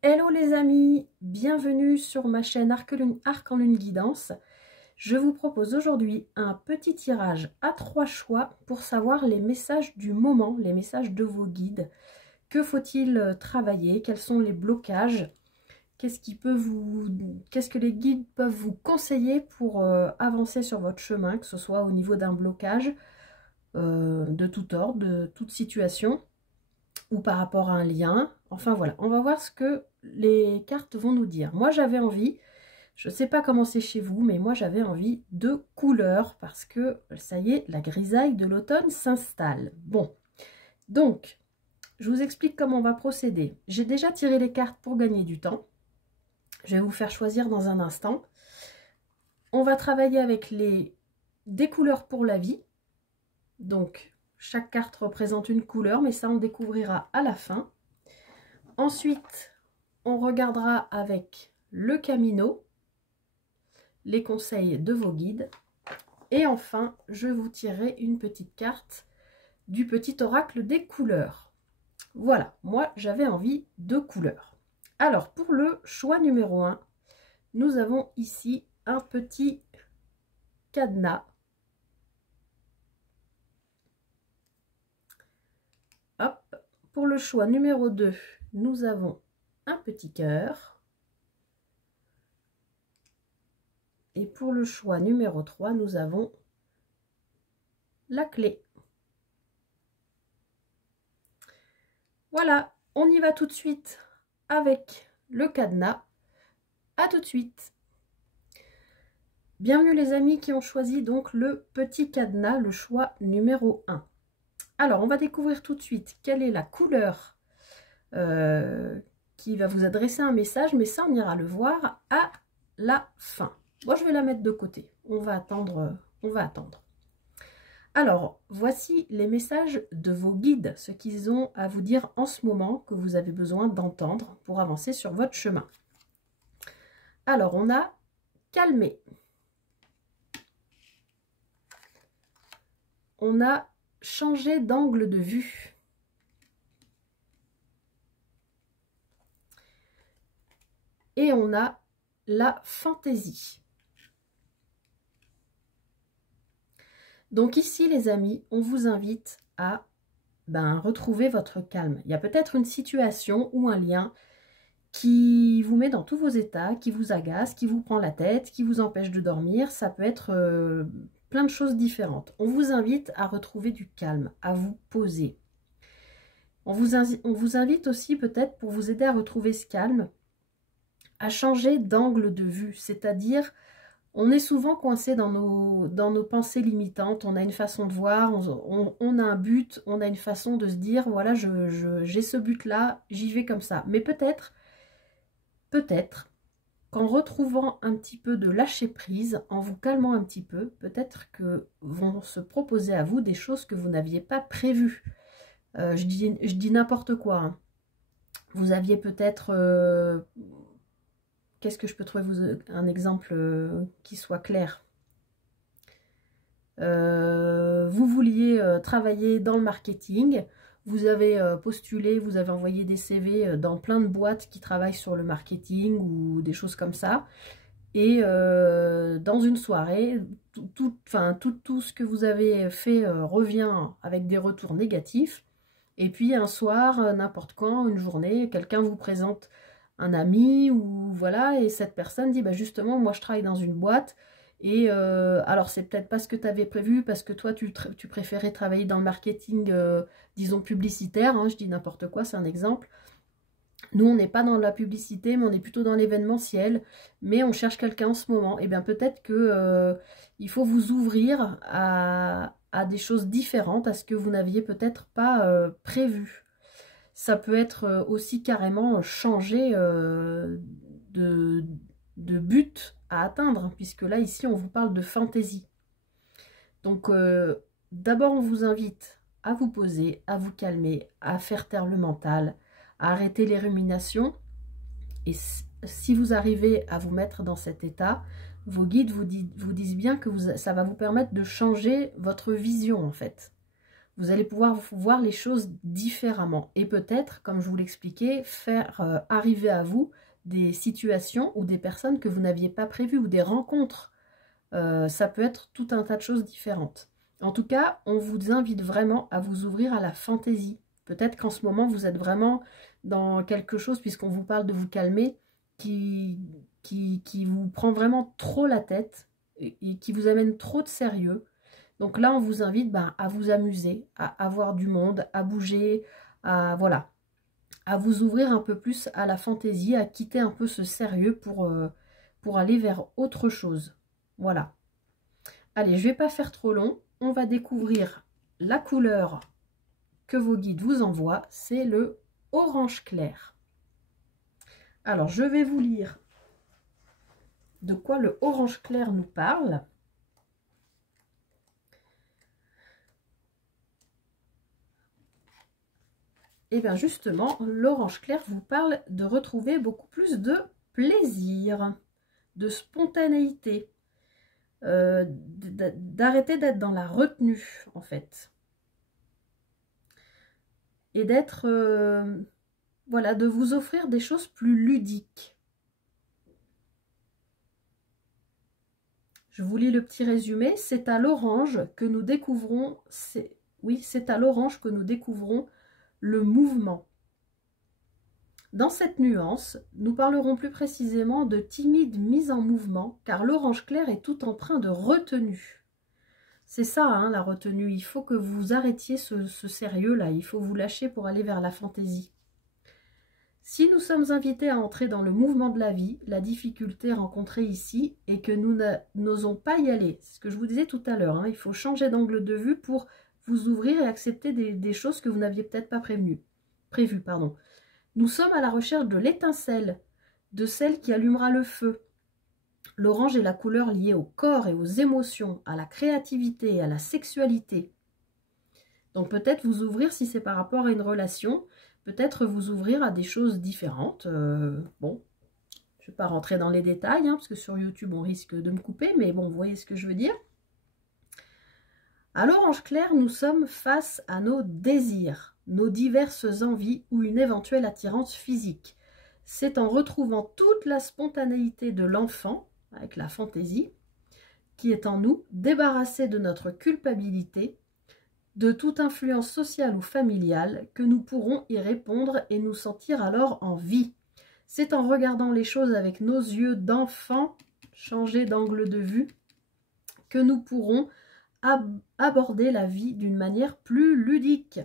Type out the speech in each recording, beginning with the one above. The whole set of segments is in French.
Hello les amis, bienvenue sur ma chaîne Arc en Lune Guidance. Je vous propose aujourd'hui un petit tirage à 3 choix pour savoir les messages du moment, les messages de vos guides. Que faut-il travailler? Quels sont les blocages? Qu'est-ce que les guides peuvent vous conseiller pour avancer sur votre chemin, que ce soit au niveau d'un blocage de tout ordre, de toute situation, ou par rapport à un lien. Enfin voilà, on va voir ce que les cartes vont nous dire. Moi j'avais envie, je ne sais pas comment c'est chez vous, mais moi j'avais envie de couleurs parce que ça y est, la grisaille de l'automne s'installe. Bon, donc je vous explique comment on va procéder. J'ai déjà tiré les cartes pour gagner du temps. Je vais vous faire choisir dans un instant. On va travailler avec des couleurs pour la vie. Donc chaque carte représente une couleur, mais ça on découvrira à la fin. Ensuite, on regardera avec le Camino, les conseils de vos guides. Et enfin, je vous tirerai une petite carte du petit oracle des couleurs. Voilà, moi j'avais envie de couleurs. Alors, pour le choix numéro 1, nous avons ici un petit cadenas. Hop. Pour le choix numéro 2, nous avons un petit cœur. Et pour le choix numéro 3, nous avons la clé. Voilà, on y va tout de suite avec le cadenas. À tout de suite. Bienvenue les amis qui ont choisi donc le petit cadenas, le choix numéro 1. Alors, on va découvrir tout de suite quelle est la couleur qui va vous adresser un message, mais ça, on ira le voir à la fin. Moi, je vais la mettre de côté. On va attendre. Alors, voici les messages de vos guides, ce qu'ils ont à vous dire en ce moment que vous avez besoin d'entendre pour avancer sur votre chemin. Alors, on a calmé. On a changé d'angle de vue. Et on a la fantaisie. Donc ici, les amis, on vous invite à retrouver votre calme. Il y a peut-être une situation ou un lien qui vous met dans tous vos états, qui vous agace, qui vous prend la tête, qui vous empêche de dormir. Ça peut être plein de choses différentes. On vous invite à retrouver du calme, à vous poser. On vous invite aussi peut-être, pour vous aider à retrouver ce calme, à changer d'angle de vue, c'est-à-dire on est souvent coincé dans nos pensées limitantes, on a une façon de voir, on a un but, on a une façon de se dire, voilà, j'ai ce but-là, j'y vais comme ça. Mais peut-être qu'en retrouvant un petit peu de lâcher prise, en vous calmant un petit peu, peut-être que vont se proposer à vous des choses que vous n'aviez pas prévues. Je dis n'importe quoi, hein. Vous aviez peut-être... qu'est-ce que je peux trouver un exemple qui soit clair? Vous vouliez travailler dans le marketing, vous avez postulé, vous avez envoyé des CV dans plein de boîtes qui travaillent sur le marketing ou des choses comme ça. Et dans une soirée, tout ce que vous avez fait revient avec des retours négatifs. Et puis un soir, n'importe quand, une journée, quelqu'un vous présente un ami ou voilà, et cette personne dit justement, moi je travaille dans une boîte. Et alors c'est peut-être pas ce que tu avais prévu parce que toi tu préférais travailler dans le marketing, disons publicitaire, hein, je dis n'importe quoi, c'est un exemple. Nous on n'est pas dans la publicité mais on est plutôt dans l'événementiel, mais on cherche quelqu'un en ce moment. Et bien peut-être que il faut vous ouvrir à des choses différentes, à ce que vous n'aviez peut-être pas prévu. Ça peut être aussi carrément changer de but à atteindre, puisque là, ici, on vous parle de fantaisie. Donc, d'abord, on vous invite à vous poser, à vous calmer, à faire taire le mental, à arrêter les ruminations. Et si vous arrivez à vous mettre dans cet état, vos guides vous disent bien que ça va vous permettre de changer votre vision, en fait. Vous allez pouvoir voir les choses différemment. Et peut-être, comme je vous l'expliquais, faire arriver à vous des situations ou des personnes que vous n'aviez pas prévues ou des rencontres. Ça peut être tout un tas de choses différentes. En tout cas, on vous invite vraiment à vous ouvrir à la fantaisie. Peut-être qu'en ce moment, vous êtes vraiment dans quelque chose, puisqu'on vous parle de vous calmer, qui vous prend vraiment trop la tête et qui vous amène trop de sérieux. Donc là, on vous invite à vous amuser, à avoir du monde, à bouger, voilà, à vous ouvrir un peu plus à la fantaisie, à quitter un peu ce sérieux pour aller vers autre chose. Voilà. Allez, je ne vais pas faire trop long. On va découvrir la couleur que vos guides vous envoient. C'est le orange clair. Alors, je vais vous lire de quoi le orange clair nous parle. Et bien justement, l'orange clair vous parle de retrouver beaucoup plus de plaisir, de spontanéité, d'arrêter d'être dans la retenue en fait. Et d'être, voilà, de vous offrir des choses plus ludiques. Je vous lis le petit résumé. C'est à l'orange que nous découvrons, c'est à l'orange que nous découvrons le mouvement. Dans cette nuance, nous parlerons plus précisément de timide mise en mouvement, car l'orange clair est tout empreint de retenue. C'est ça, hein, la retenue. Il faut que vous arrêtiez ce sérieux-là. Il faut vous lâcher pour aller vers la fantaisie. Si nous sommes invités à entrer dans le mouvement de la vie, la difficulté rencontrée ici est que nous n'osons pas y aller. C'est ce que je vous disais tout à l'heure. Hein, il faut changer d'angle de vue pour vous ouvrir et accepter des choses que vous n'aviez peut-être pas prévues. Nous sommes à la recherche de l'étincelle, de celle qui allumera le feu. L'orange est la couleur liée au corps et aux émotions, à la créativité, à la sexualité. Donc peut-être vous ouvrir si c'est par rapport à une relation, peut-être vous ouvrir à des choses différentes. Bon, je ne vais pas rentrer dans les détails, hein, parce que sur YouTube on risque de me couper, mais bon, vous voyez ce que je veux dire. À l'orange clair, nous sommes face à nos désirs, nos diverses envies ou une éventuelle attirance physique. C'est en retrouvant toute la spontanéité de l'enfant, avec la fantaisie, qui est en nous, débarrassée de notre culpabilité, de toute influence sociale ou familiale, que nous pourrons y répondre et nous sentir alors en vie. C'est en regardant les choses avec nos yeux d'enfant, changer d'angle de vue, que nous pourrons aborder la vie d'une manière plus ludique.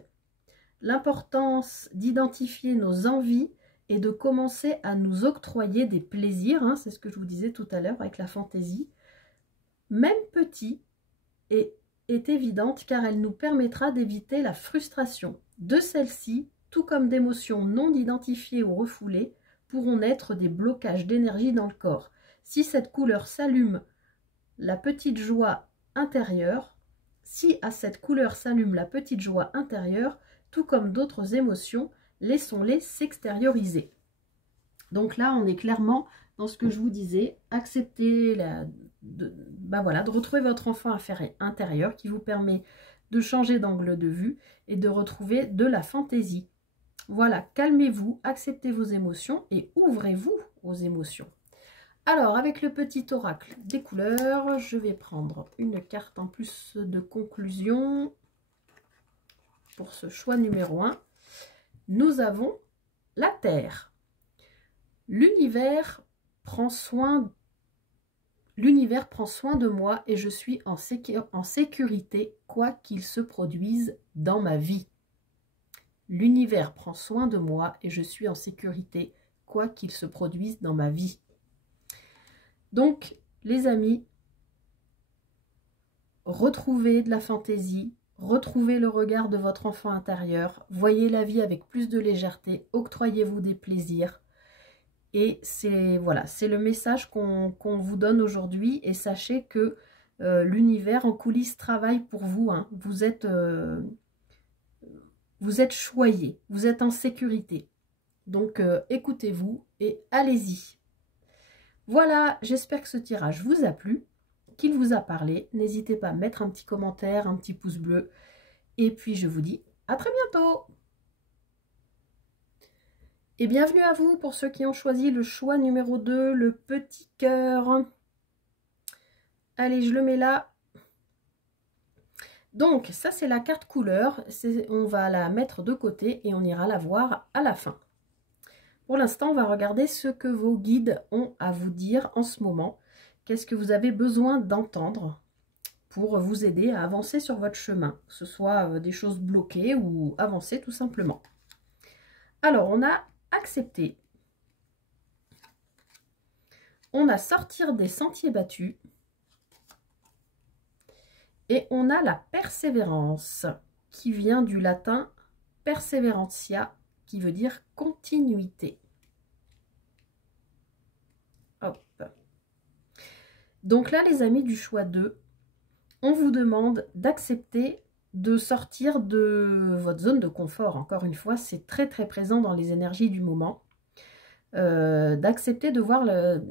L'importance d'identifier nos envies et de commencer à nous octroyer des plaisirs, hein, c'est ce que je vous disais tout à l'heure avec la fantaisie, même petit, est évidente car elle nous permettra d'éviter la frustration. De celle-ci, tout comme d'émotions non identifiées ou refoulées, pourront naître des blocages d'énergie dans le corps. Si cette couleur s'allume la petite joie intérieure, si à cette couleur s'allume la petite joie intérieure, tout comme d'autres émotions, laissons-les s'extérioriser. Donc là, on est clairement dans ce que je vous disais, accepter de retrouver votre enfant intérieur qui vous permet de changer d'angle de vue et de retrouver de la fantaisie. Voilà, calmez-vous, acceptez vos émotions et ouvrez-vous aux émotions. Alors, avec le petit oracle des couleurs, je vais prendre une carte en plus de conclusion pour ce choix numéro 1. Nous avons la Terre. L'univers prend soin de moi et je suis en sécurité quoi qu'il se produise dans ma vie. L'univers prend soin de moi et je suis en sécurité quoi qu'il se produise dans ma vie. Donc, les amis, retrouvez de la fantaisie, retrouvez le regard de votre enfant intérieur, voyez la vie avec plus de légèreté, octroyez-vous des plaisirs. Et c'est voilà, c'est le message qu'on vous donne aujourd'hui. Et sachez que l'univers en coulisses travaille pour vous. Hein. Vous êtes choyé, vous êtes en sécurité. Donc écoutez-vous et allez-y. Voilà, j'espère que ce tirage vous a plu, qu'il vous a parlé. N'hésitez pas à mettre un petit commentaire, un petit pouce bleu. Et puis je vous dis à très bientôt. Et bienvenue à vous pour ceux qui ont choisi le choix numéro 2, le petit cœur. Allez, je le mets là. Donc, ça c'est la carte couleur. On va la mettre de côté et on ira la voir à la fin. Pour l'instant, on va regarder ce que vos guides ont à vous dire en ce moment. Qu'est-ce que vous avez besoin d'entendre pour vous aider à avancer sur votre chemin, que ce soit des choses bloquées ou avancer tout simplement. Alors, on a accepté. On a sortir des sentiers battus. Et on a la persévérance, qui vient du latin perseverantia, qui veut dire continuité. Hop. Donc là, les amis du choix 2, on vous demande d'accepter de sortir de votre zone de confort. Encore une fois, c'est très très présent dans les énergies du moment. D'accepter de voir le...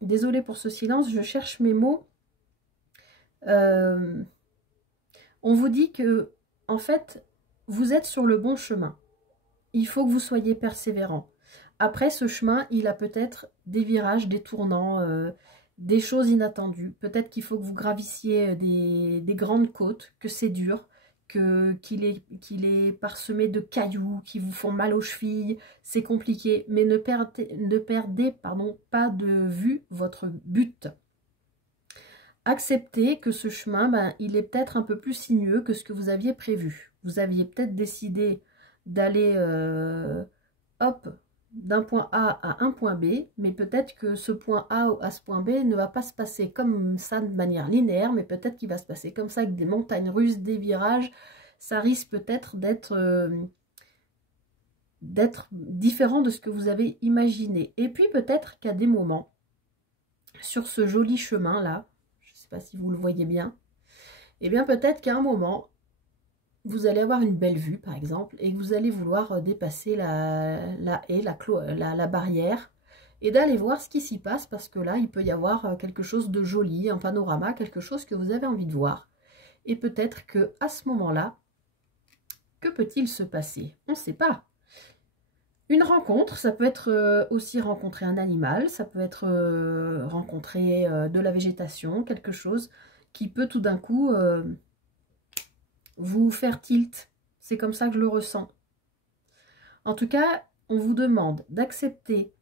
Désolée pour ce silence, je cherche mes mots. On vous dit que, en fait, vous êtes sur le bon chemin. Il faut que vous soyez persévérant. Après, ce chemin, il a peut-être des virages, des tournants, des choses inattendues. Peut-être qu'il faut que vous gravissiez des grandes côtes, que c'est dur, qu'il est parsemé de cailloux qui vous font mal aux chevilles. C'est compliqué, mais ne perdez pas de vue votre but. Acceptez que ce chemin, il est peut-être un peu plus sinueux que ce que vous aviez prévu. Vous aviez peut-être décidé d'aller hop, d'un point A à un point B, mais peut-être que ce point A à ce point B ne va pas se passer comme ça de manière linéaire, mais peut-être qu'il va se passer comme ça avec des montagnes russes, des virages. Ça risque peut-être d'être différent de ce que vous avez imaginé. Et puis peut-être qu'à des moments, sur ce joli chemin-là, je ne sais pas si vous le voyez bien, et bien peut-être qu'à un moment, vous allez avoir une belle vue, par exemple, et que vous allez vouloir dépasser la haie, la barrière, et d'aller voir ce qui s'y passe, parce que là, il peut y avoir quelque chose de joli, un panorama, quelque chose que vous avez envie de voir. Et peut-être que à ce moment-là, que peut-il se passer? On ne sait pas. Une rencontre, ça peut être aussi rencontrer un animal, ça peut être rencontrer de la végétation, quelque chose qui peut tout d'un coup... vous faire tilt. C'est comme ça que je le ressens. En tout cas, on vous demande d'accepter,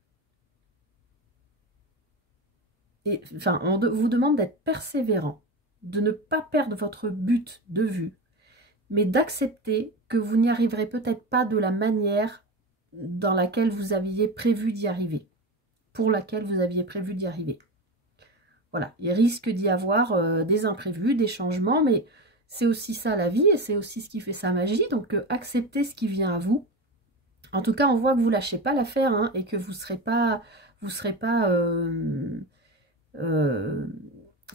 on vous demande d'être persévérant, de ne pas perdre votre but de vue, mais d'accepter que vous n'y arriverez peut-être pas de la manière dans laquelle vous aviez prévu d'y arriver, pour laquelle vous aviez prévu d'y arriver. Voilà, il risque d'y avoir des imprévus, des changements, mais c'est aussi ça la vie et c'est aussi ce qui fait sa magie. Donc acceptez ce qui vient à vous. En tout cas, on voit que vous lâchez pas l'affaire hein, et que vous serez pas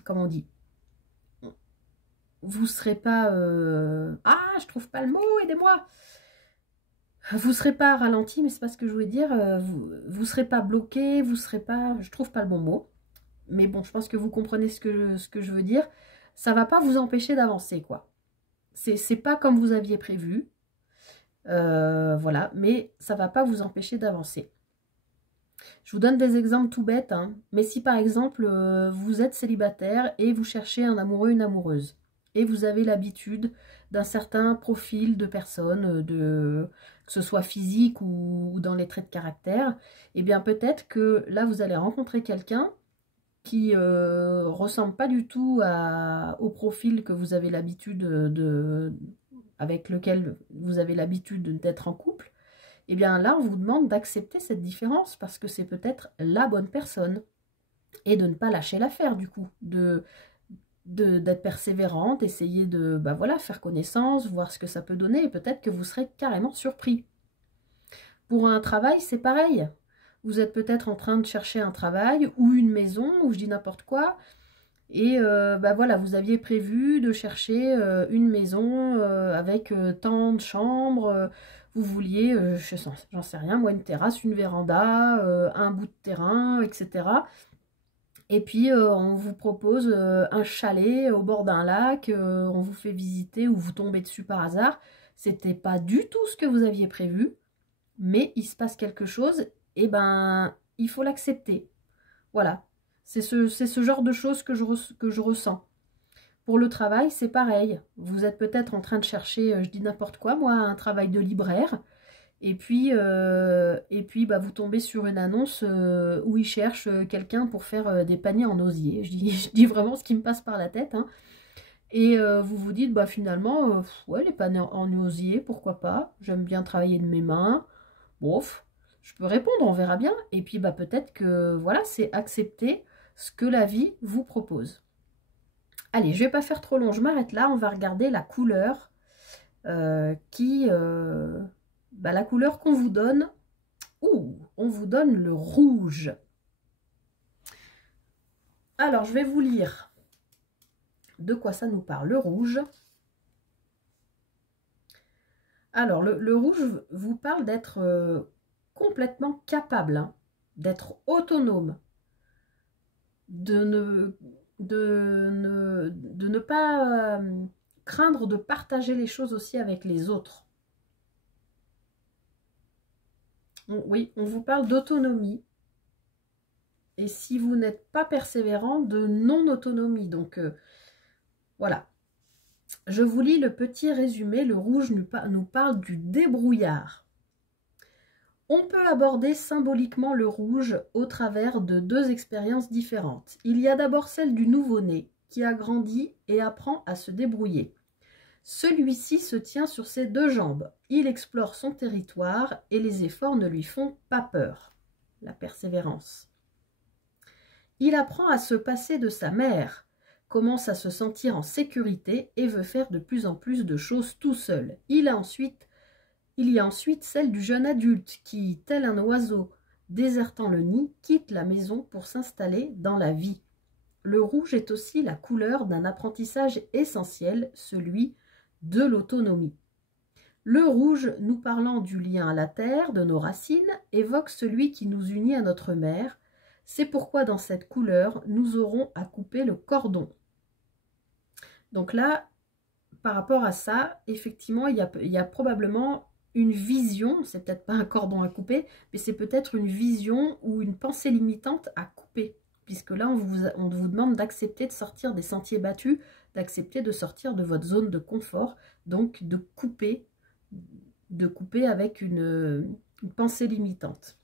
comment on dit, vous serez pas ah, je trouve pas le mot, aidez-moi. Vous serez pas ralenti, mais c'est pas ce que je voulais dire. Vous serez pas bloqué, vous serez pas, je trouve pas le bon mot. Mais bon, je pense que vous comprenez ce que je veux dire. Ça va pas vous empêcher d'avancer, quoi. C'est pas comme vous aviez prévu. Voilà, mais ça va pas vous empêcher d'avancer. Je vous donne des exemples tout bêtes, hein. Mais si par exemple, vous êtes célibataire et vous cherchez un amoureux, une amoureuse, et vous avez l'habitude d'un certain profil de personne, que ce soit physique ou dans les traits de caractère, eh bien peut-être que là, vous allez rencontrer quelqu'un qui ressemble pas du tout au profil que vous avez l'habitude avec lequel vous avez l'habitude d'être en couple, et bien là, on vous demande d'accepter cette différence parce que c'est peut-être la bonne personne et de ne pas lâcher l'affaire du coup, d'être persévérante, d'essayer de voilà, faire connaissance, voir ce que ça peut donner et peut-être que vous serez carrément surpris. Pour un travail, c'est pareil. Vous êtes peut-être en train de chercher un travail ou une maison, ou je dis n'importe quoi. Et voilà, vous aviez prévu de chercher une maison avec tant de chambres. Vous vouliez, j'en sais rien, moi, une terrasse, une véranda, un bout de terrain, etc. Et puis, on vous propose un chalet au bord d'un lac, on vous fait visiter ou vous tombez dessus par hasard. C'était pas du tout ce que vous aviez prévu, mais il se passe quelque chose, et ben, il faut l'accepter. Voilà, c'est ce genre de choses que je ressens. Pour le travail, c'est pareil. Vous êtes peut-être en train de chercher, je dis n'importe quoi, moi, un travail de libraire. Et puis bah, vous tombez sur une annonce où ils cherchent quelqu'un pour faire des paniers en osier. Je dis vraiment ce qui me passe par la tête, hein. Et vous vous dites, bah finalement, ouais, les paniers en osier, pourquoi pas? J'aime bien travailler de mes mains. Bof, je peux répondre, on verra bien. Et puis bah peut-être que voilà, c'est accepter ce que la vie vous propose. Allez, je vais pas faire trop long, je m'arrête là. On va regarder la couleur la couleur qu'on vous donne. Ouh, on vous donne le rouge. Alors, je vais vous lire de quoi ça nous parle, le rouge. Alors, le rouge vous parle d'être complètement capable, hein, d'être autonome, de ne pas craindre de partager les choses aussi avec les autres. Oui, on vous parle d'autonomie. Et si vous n'êtes pas persévérant, de non-autonomie. Donc, voilà. Je vous lis le petit résumé. Le rouge nous parle du débrouillard. On peut aborder symboliquement le rouge au travers de deux expériences différentes. Il y a d'abord celle du nouveau-né qui a grandi et apprend à se débrouiller. Celui-ci se tient sur ses deux jambes. Il explore son territoire et les efforts ne lui font pas peur. La persévérance. Il apprend à se passer de sa mère, commence à se sentir en sécurité et veut faire de plus en plus de choses tout seul. Il y a ensuite celle du jeune adulte qui, tel un oiseau désertant le nid, quitte la maison pour s'installer dans la vie. Le rouge est aussi la couleur d'un apprentissage essentiel, celui de l'autonomie. Le rouge, nous parlant du lien à la terre, de nos racines, évoque celui qui nous unit à notre mère. C'est pourquoi dans cette couleur, nous aurons à couper le cordon. Donc là, par rapport à ça, effectivement, il y a probablement une vision, c'est peut-être pas un cordon à couper, mais c'est peut-être une vision ou une pensée limitante à couper. Puisque là, on vous demande d'accepter de sortir des sentiers battus, d'accepter de sortir de votre zone de confort, donc de couper avec une pensée limitante.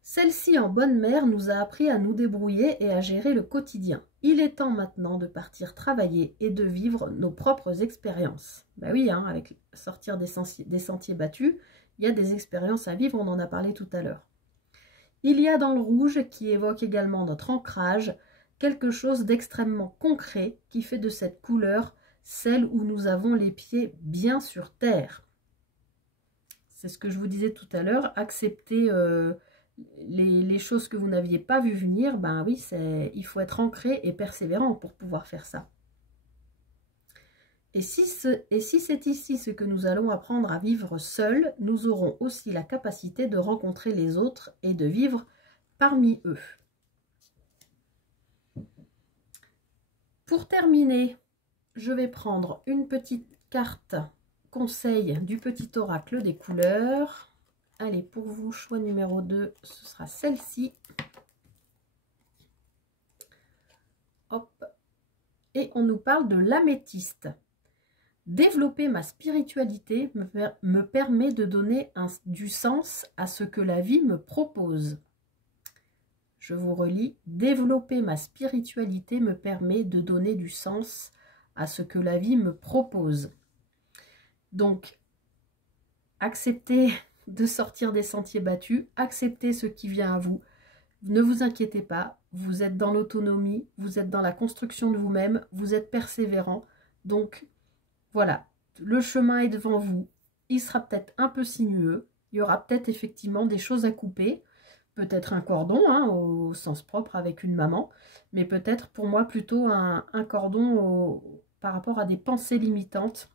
Celle-ci, en bonne mère, nous a appris à nous débrouiller et à gérer le quotidien. Il est temps maintenant de partir travailler et de vivre nos propres expériences. Ben oui, hein, avec sortir des sentiers battus, il y a des expériences à vivre, on en a parlé tout à l'heure. Il y a dans le rouge, qui évoque également notre ancrage, quelque chose d'extrêmement concret qui fait de cette couleur celle où nous avons les pieds bien sur terre. C'est ce que je vous disais tout à l'heure, accepter les choses que vous n'aviez pas vu venir, ben oui, il faut être ancré et persévérant pour pouvoir faire ça. Et si c'est ici ce que nous allons apprendre à vivre seuls, nous aurons aussi la capacité de rencontrer les autres et de vivre parmi eux. Pour terminer, je vais prendre une petite carte conseil du petit oracle des couleurs. Allez, pour vous, choix numéro 2, ce sera celle-ci. Hop. Et on nous parle de l'améthyste. Développer ma spiritualité me permet de donner du sens à ce que la vie me propose. Je vous relis. Développer ma spiritualité me permet de donner du sens à ce que la vie me propose. Donc, acceptez de sortir des sentiers battus, acceptez ce qui vient à vous. Ne vous inquiétez pas, vous êtes dans l'autonomie, vous êtes dans la construction de vous-même, vous êtes persévérant. Donc, voilà, le chemin est devant vous. Il sera peut-être un peu sinueux, il y aura peut-être effectivement des choses à couper, peut-être un cordon, hein, au sens propre avec une maman, mais peut-être pour moi plutôt un cordon par rapport à des pensées limitantes.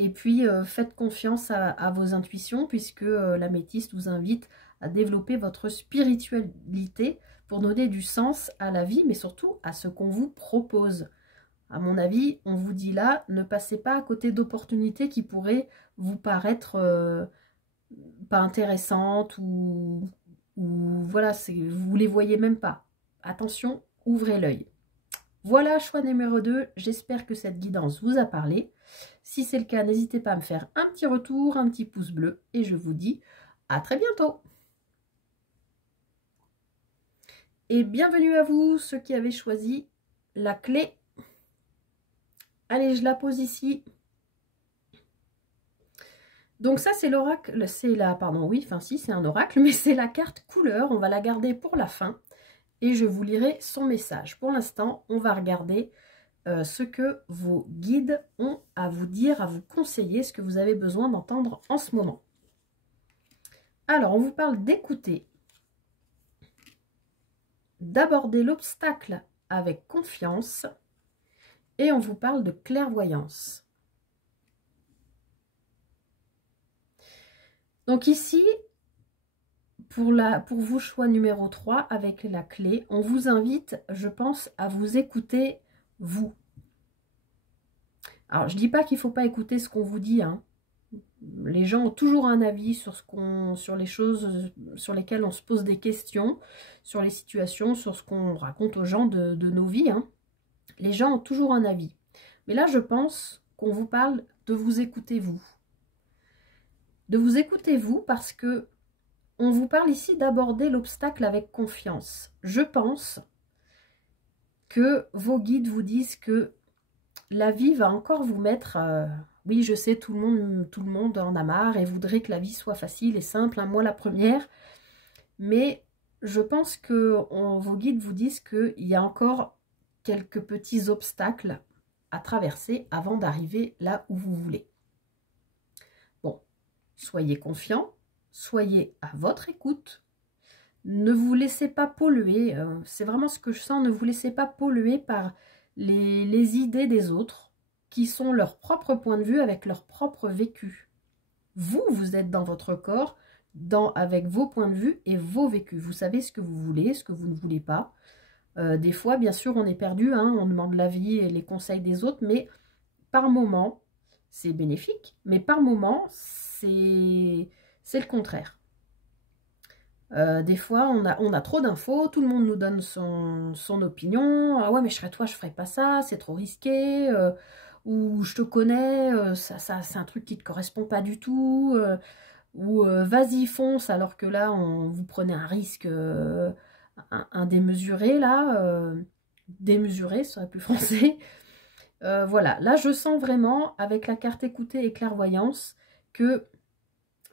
Et puis, faites confiance à vos intuitions, puisque l'améthyste vous invite à développer votre spiritualité pour donner du sens à la vie, mais surtout à ce qu'on vous propose. À mon avis, on vous dit là, ne passez pas à côté d'opportunités qui pourraient vous paraître pas intéressantes ou voilà, vous les voyez même pas. Attention, ouvrez l'œil. Voilà, choix numéro 2. J'espère que cette guidance vous a parlé. Si c'est le cas, n'hésitez pas à me faire un petit retour, un petit pouce bleu. Et je vous dis à très bientôt. Et bienvenue à vous, ceux qui avaient choisi la clé. Allez, je la pose ici. Donc ça, c'est l'oracle, c'est la, pardon, oui, enfin si, c'est un oracle, mais c'est la carte couleur. On va la garder pour la fin. Et je vous lirai son message. Pour l'instant, on va regarder ce que vos guides ont à vous dire, à vous conseiller, ce que vous avez besoin d'entendre en ce moment. Alors, on vous parle d'écouter, d'aborder l'obstacle avec confiance et on vous parle de clairvoyance. Donc ici, pour vos choix numéro 3 avec la clé, on vous invite, je pense, à vous écouter vous. Alors, je ne dis pas qu'il ne faut pas écouter ce qu'on vous dit, hein. Les gens ont toujours un avis sur les choses sur lesquelles on se pose des questions, sur les situations, sur ce qu'on raconte aux gens de nos vies, hein. Les gens ont toujours un avis. Mais là, je pense qu'on vous parle de vous écouter vous. De vous écouter vous parce que on vous parle ici d'aborder l'obstacle avec confiance. Je pense que vos guides vous disent que la vie va encore vous mettre... oui, je sais, tout le monde en a marre et voudrait que la vie soit facile et simple, hein, moi la première. Mais je pense que vos guides vous disent qu'il y a encore quelques petits obstacles à traverser avant d'arriver là où vous voulez. Bon, soyez confiants, soyez à votre écoute. Ne vous laissez pas polluer, c'est vraiment ce que je sens, ne vous laissez pas polluer par les idées des autres qui sont leur propre point de vue avec leur propre vécu. Vous, vous êtes dans votre corps, avec vos points de vue et vos vécus. Vous savez ce que vous voulez, ce que vous ne voulez pas. Des fois, bien sûr, on est perdu, hein, on demande l'avis et les conseils des autres, mais par moment, c'est bénéfique, mais par moment, c'est le contraire. Des fois, on a trop d'infos, tout le monde nous donne son opinion. Ah ouais, mais je serais toi, je ferais pas ça, c'est trop risqué. Ou je te connais, ça c'est un truc qui te correspond pas du tout. Ou vas-y, fonce, alors que là, vous prenez un risque un démesuré, là. Démesuré, ça serait plus français. Voilà, là, je sens vraiment, avec la carte écoutée et clairvoyance, que...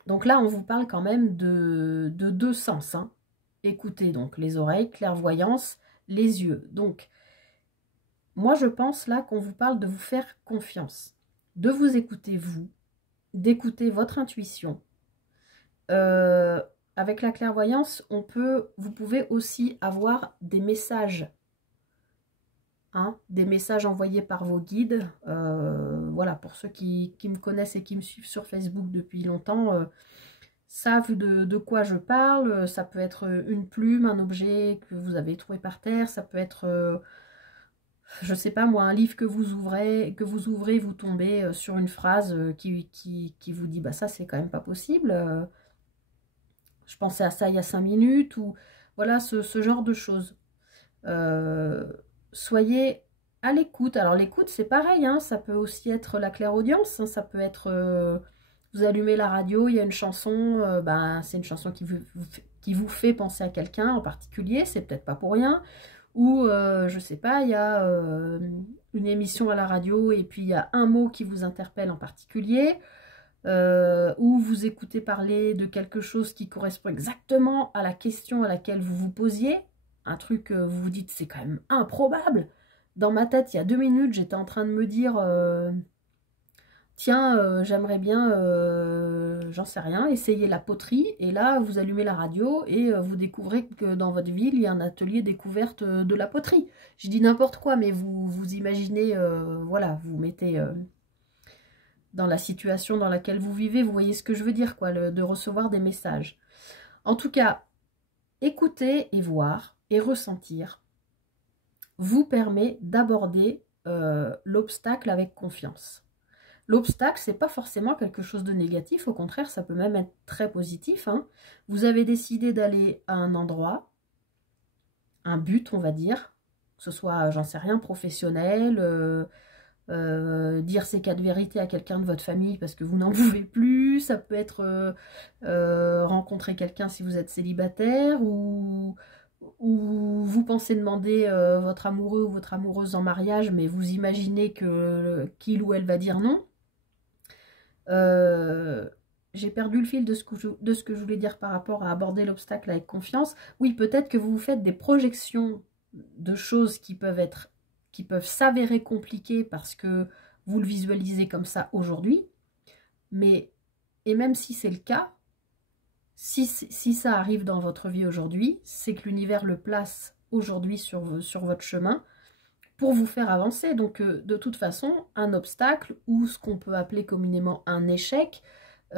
Donc là, on vous parle quand même de deux sens, hein. Écoutez, donc les oreilles, clairvoyance, les yeux. Donc, moi, je pense là qu'on vous parle de vous faire confiance, de vous écouter vous, d'écouter votre intuition. Avec la clairvoyance, vous pouvez aussi avoir des messages, hein, des messages envoyés par vos guides. Voilà, pour ceux qui me connaissent et qui me suivent sur Facebook depuis longtemps, savent de quoi je parle. Ça peut être une plume, un objet que vous avez trouvé par terre, ça peut être, je sais pas moi, un livre que vous ouvrez, vous tombez sur une phrase qui vous dit, bah ça c'est quand même pas possible. Je pensais à ça il y a 5 minutes, ou voilà, ce genre de choses. Soyez à l'écoute. Alors l'écoute, c'est pareil, hein, ça peut aussi être la clairaudience, hein, ça peut être, vous allumez la radio, il y a une chanson, ben, c'est une chanson qui vous fait penser à quelqu'un en particulier, c'est peut-être pas pour rien. Ou, je sais pas, il y a une émission à la radio et puis il y a un mot qui vous interpelle en particulier. Ou vous écoutez parler de quelque chose qui correspond exactement à la question à laquelle vous vous posiez, un truc que vous vous dites c'est quand même improbable. Dans ma tête, il y a 2 minutes, j'étais en train de me dire tiens, j'aimerais bien, j'en sais rien, essayer la poterie. Et là, vous allumez la radio et vous découvrez que dans votre ville, il y a un atelier découverte de la poterie. Je dis n'importe quoi, mais vous imaginez, voilà, vous mettez... dans la situation dans laquelle vous vivez, vous voyez ce que je veux dire, quoi, de recevoir des messages. En tout cas, écouter et voir et ressentir vous permet d'aborder l'obstacle avec confiance. L'obstacle, c'est pas forcément quelque chose de négatif, au contraire, ça peut même être très positif, hein. Vous avez décidé d'aller à un endroit, un but, on va dire, que ce soit, j'en sais rien, professionnel, dire ces 4 vérités à quelqu'un de votre famille parce que vous n'en pouvez plus, ça peut être rencontrer quelqu'un si vous êtes célibataire, ou vous pensez demander votre amoureux ou votre amoureuse en mariage, mais vous imaginez que qu'il ou elle va dire non. J'ai perdu le fil de ce que je voulais dire par rapport à aborder l'obstacle avec confiance. Oui, peut-être que vous vous faites des projections de choses qui peuvent s'avérer compliquées parce que vous le visualisez comme ça aujourd'hui. Et même si c'est le cas, si ça arrive dans votre vie aujourd'hui, c'est que l'univers le place aujourd'hui sur votre chemin pour vous faire avancer. Donc de toute façon, un obstacle ou ce qu'on peut appeler communément un échec,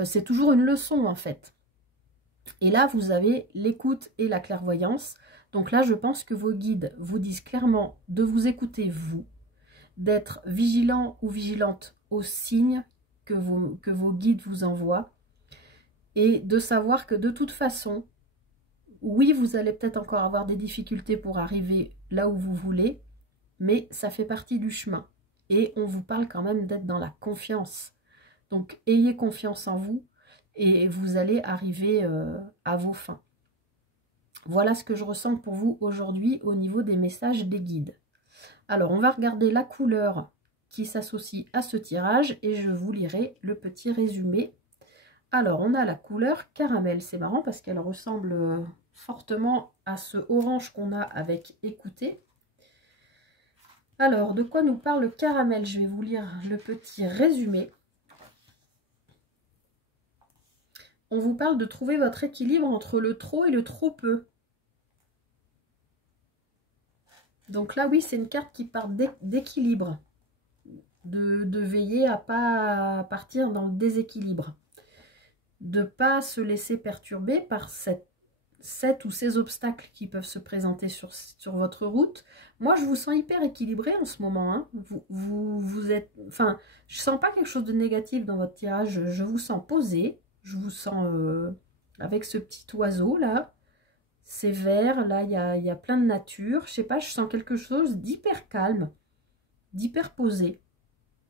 c'est toujours une leçon en fait. Et là, vous avez l'écoute et la clairvoyance. Donc là, je pense que vos guides vous disent clairement de vous écouter vous, d'être vigilant ou vigilante aux signes que vos guides vous envoient, et de savoir que de toute façon, oui, vous allez peut-être encore avoir des difficultés pour arriver là où vous voulez, mais ça fait partie du chemin. Et on vous parle quand même d'être dans la confiance. Donc, ayez confiance en vous et vous allez arriver à vos fins. Voilà ce que je ressens pour vous aujourd'hui au niveau des messages des guides. Alors, on va regarder la couleur qui s'associe à ce tirage et je vous lirai le petit résumé. Alors, on a la couleur caramel. C'est marrant parce qu'elle ressemble fortement à ce orange qu'on a avec écouter. Alors, de quoi nous parle le caramel? Je vais vous lire le petit résumé. On vous parle de trouver votre équilibre entre le trop et le trop peu. Donc là, oui, c'est une carte qui parle d'équilibre. De veiller à ne pas partir dans le déséquilibre. De ne pas se laisser perturber par ou ces obstacles qui peuvent se présenter sur votre route. Moi, je vous sens hyper équilibré en ce moment, hein. Vous êtes... Enfin, je sens pas quelque chose de négatif dans votre tirage. Je vous sens posé. Je vous sens avec ce petit oiseau, là. C'est vert. Là, il y a plein de nature. Je sais pas, je sens quelque chose d'hyper calme, d'hyper posé.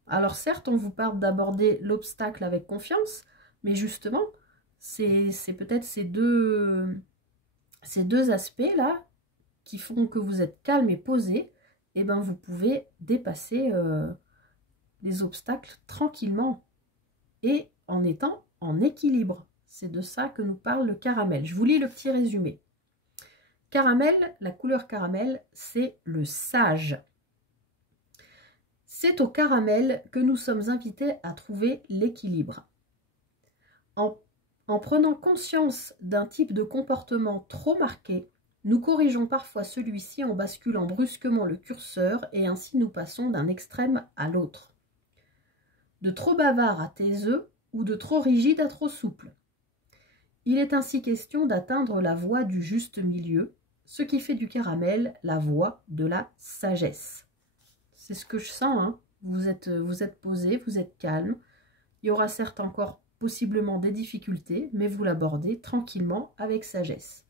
Alors, certes, on vous parle d'aborder l'obstacle avec confiance, mais justement, c'est peut-être ces deux aspects-là qui font que vous êtes calme et posé, et ben vous pouvez dépasser les obstacles tranquillement et en étant en équilibre. C'est de ça que nous parle le caramel. Je vous lis le petit résumé. Caramel, la couleur caramel, c'est le sage. C'est au caramel que nous sommes invités à trouver l'équilibre. En prenant conscience d'un type de comportement trop marqué, nous corrigeons parfois celui-ci en basculant brusquement le curseur et ainsi nous passons d'un extrême à l'autre. De trop bavard à taiseux ou de trop rigide à trop souple. Il est ainsi question d'atteindre la voie du juste milieu, ce qui fait du caramel la voie de la sagesse. C'est ce que je sens, hein. Vous êtes posé, vous êtes calme. Il y aura certes encore possiblement des difficultés, mais vous l'abordez tranquillement avec sagesse.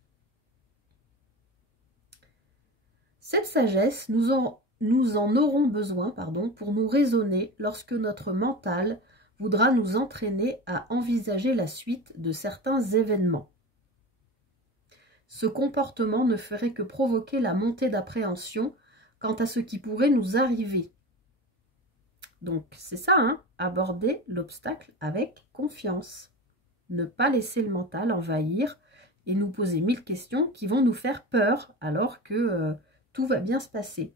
Cette sagesse, nous en aurons besoin pour nous raisonner lorsque notre mental voudra nous entraîner à envisager la suite de certains événements. Ce comportement ne ferait que provoquer la montée d'appréhension quant à ce qui pourrait nous arriver. Donc c'est ça, hein, aborder l'obstacle avec confiance. Ne pas laisser le mental envahir et nous poser 1000 questions qui vont nous faire peur alors que tout va bien se passer.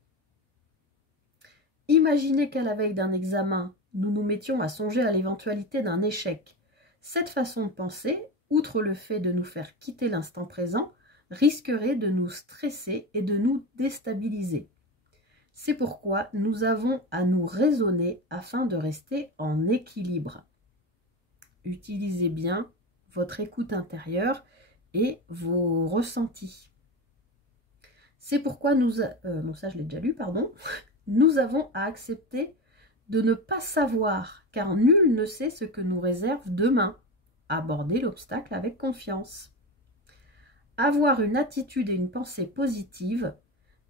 Imaginez qu'à la veille d'un examen, nous nous mettions à songer à l'éventualité d'un échec. Cette façon de penser, outre le fait de nous faire quitter l'instant présent, risquerait de nous stresser et de nous déstabiliser. C'est pourquoi nous avons à nous raisonner afin de rester en équilibre. Utilisez bien votre écoute intérieure et vos ressentis. C'est pourquoi non, ça je l'ai déjà lu, pardon. Nous avons à accepter de ne pas savoir, car nul ne sait ce que nous réserve demain. Aborder l'obstacle avec confiance. Avoir une attitude et une pensée positive,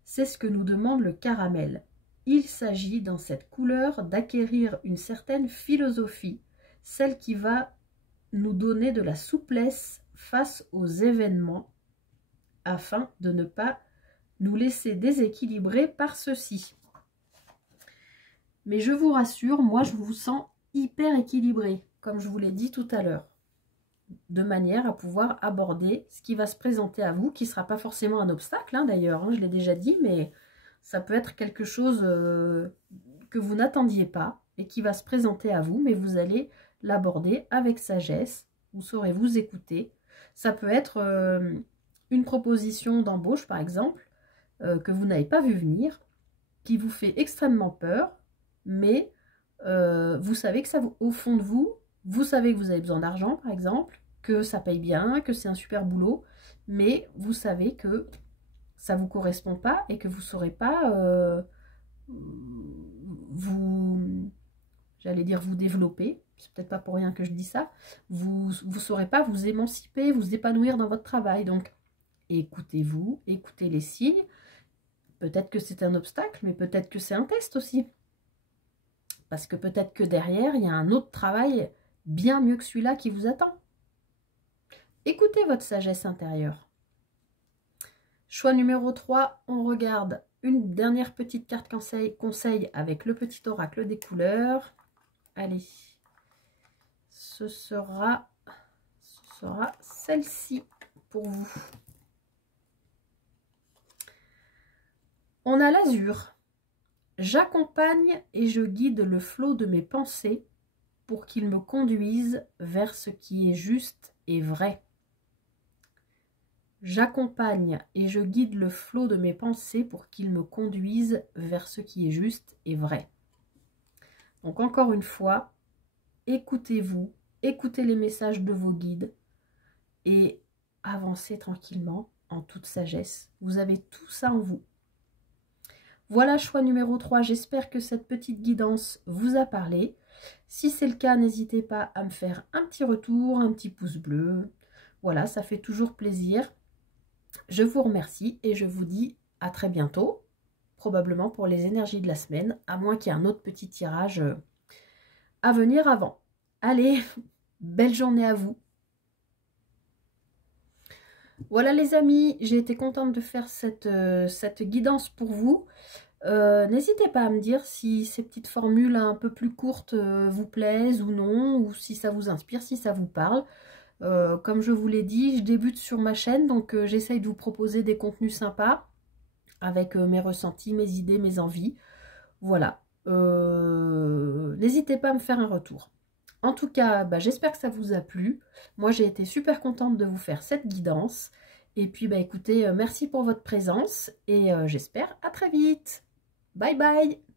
c'est ce que nous demande le caramel. Il s'agit dans cette couleur d'acquérir une certaine philosophie, celle qui va nous donner de la souplesse face aux événements, afin de ne pas nous laisser déséquilibrer par ceux-ci. Mais je vous rassure, moi je vous sens hyper équilibré, comme je vous l'ai dit tout à l'heure, de manière à pouvoir aborder ce qui va se présenter à vous, qui ne sera pas forcément un obstacle d'ailleurs, je l'ai déjà dit, mais ça peut être quelque chose que vous n'attendiez pas et qui va se présenter à vous, mais vous allez l'aborder avec sagesse, vous saurez vous écouter. Ça peut être une proposition d'embauche par exemple, que vous n'avez pas vu venir, qui vous fait extrêmement peur, mais vous savez que ça, au fond de vous, vous savez que vous avez besoin d'argent par exemple, que ça paye bien, que c'est un super boulot, mais vous savez que ça ne vous correspond pas et que vous ne saurez pas j'allais dire vous développer, c'est peut-être pas pour rien que je dis ça, vous ne saurez pas vous émanciper, vous épanouir dans votre travail. Donc écoutez-vous, écoutez les signes. Peut-être que c'est un obstacle, mais peut-être que c'est un test aussi. Parce que peut-être que derrière, il y a un autre travail bien mieux que celui-là qui vous attend. Écoutez votre sagesse intérieure. Choix numéro 3, on regarde une dernière petite carte conseil avec le petit oracle des couleurs. Allez, ce sera celle-ci pour vous. On a l'azur. J'accompagne et je guide le flot de mes pensées pour qu'il me conduise vers ce qui est juste et vrai. J'accompagne et je guide le flot de mes pensées pour qu'il me conduise vers ce qui est juste et vrai. Donc encore une fois, écoutez-vous, écoutez les messages de vos guides et avancez tranquillement en toute sagesse. Vous avez tout ça en vous. Voilà, choix numéro 3. J'espère que cette petite guidance vous a parlé. Si c'est le cas, n'hésitez pas à me faire un petit retour, un petit pouce bleu. Voilà, ça fait toujours plaisir. Je vous remercie et je vous dis à très bientôt, probablement pour les énergies de la semaine, à moins qu'il y ait un autre petit tirage à venir avant. Allez, belle journée à vous. Voilà les amis, j'ai été contente de faire cette guidance pour vous. N'hésitez pas à me dire si ces petites formules un peu plus courtes vous plaisent ou non, ou si ça vous inspire, si ça vous parle. Comme je vous l'ai dit, je débute sur ma chaîne, donc j'essaye de vous proposer des contenus sympas avec mes ressentis, mes idées, mes envies. Voilà. N'hésitez pas à me faire un retour. En tout cas, j'espère que ça vous a plu. Moi, j'ai été super contente de vous faire cette guidance. Et puis, écoutez, merci pour votre présence et j'espère à très vite. Bye bye!